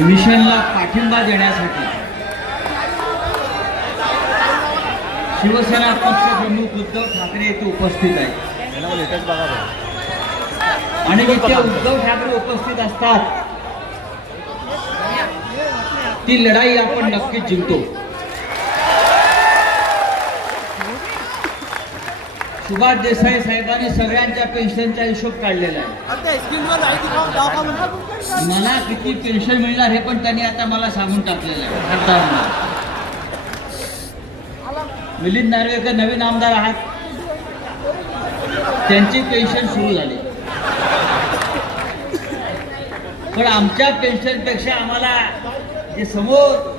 मिशनला पाठिंबा देण्यासाठी शिवसेना पक्षप्रमुख उद्धव ठाकरे येथे उपस्थित आहेत. आणि जिथे उद्धव ठाकरे उपस्थित असतात. ती लढाई आपण नक्कीच जिंकतो. सुभाष देसाई साहेबांनी सगळ्यांच्या पेन्शनचा हिशोब काढलेला आहे. मला किती पेन्शन मिळणार हे पण त्यांनी आता मला सांगून टाकलेलं आहे. मिलिंद नार्वेकर नवीन आमदार आहात. त्यांची पेन्शन सुरू झाली. पण आमच्या पेन्शनपेक्षा आम्हाला जे समोर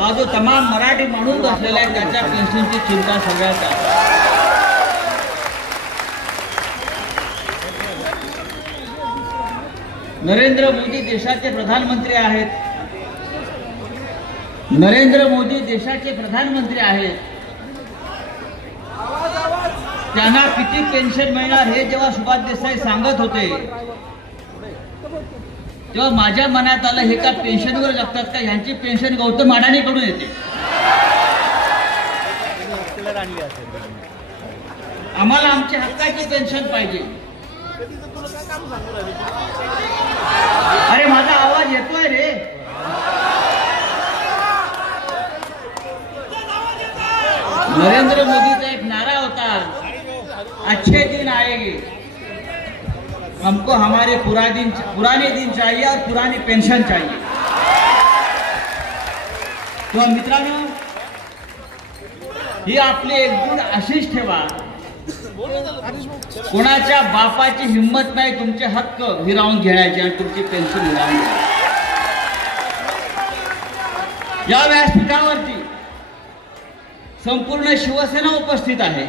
हा जो तमाम मराठी माणूस बसलेला आहे त्याच्या पेन्शनची चिंता सगळ्यात जास्त आहे. नरेंद्र मोदी देशाचे प्रधानमंत्री आहेत. नरेंद्र मोदी देशाचे प्रधानमंत्री आहेत. त्यांना किती पेन्शन मिळणार हे जेव्हा सुभाष देसाई सांगत होते तेव्हा माझ्या मनात आलं हे का पेन्शनवर जगतात का? ह्यांची पेन्शन गौतम अडाणीकडून येते. आम्हाला आमच्या हक्काची पेन्शन पाहिजे. अरे माझा आवाज येतोय रे. नरेंद्र मोदीचा एक नारा होता. अच्छे दिन आएगी हमको हमारे पुरा दिन पुराने दिन चाहिए और पुरानी पेंशन चाहिए. तो मित्रांनो ही आपली एकजूट अशीच ठेवा. कोणाच्या बापाची हिंमत नाही तुमचे हक्क हिरावून घेण्याची आणि तुमची पेन्शन हिरावून या व्यासपीठावरती संपूर्ण शिवसेना उपस्थित आहे.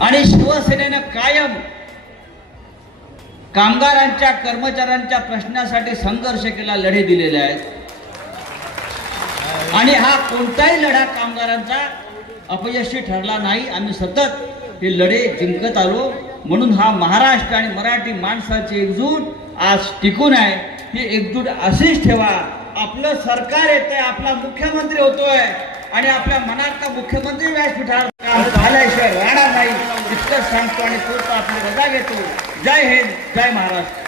आणि शिवसेनेनं कायम कामगारांच्या कर्मचाऱ्यांच्या प्रश्नासाठी संघर्ष केला लढे दिलेले आहेत. आणि हा कोणताही लढा कामगारांचा अपयशी ठरला नाही. आम्ही सतत हे लढे जिंकत आलो. म्हणून हा महाराष्ट्र आणि मराठी माणसाची एकजूट आज टिकून आहे. ही एकजूट अशीच ठेवा. आपलं सरकार येतंय आपला मुख्यमंत्री होतोय आणि आपल्या मनातला मुख्यमंत्री व्यासपीठावर झाल्याशिवाय राहणार नाही. इतकंच सांगतो आणि तो आपली रजा घेतो. जय हिंद जय महाराष्ट्र.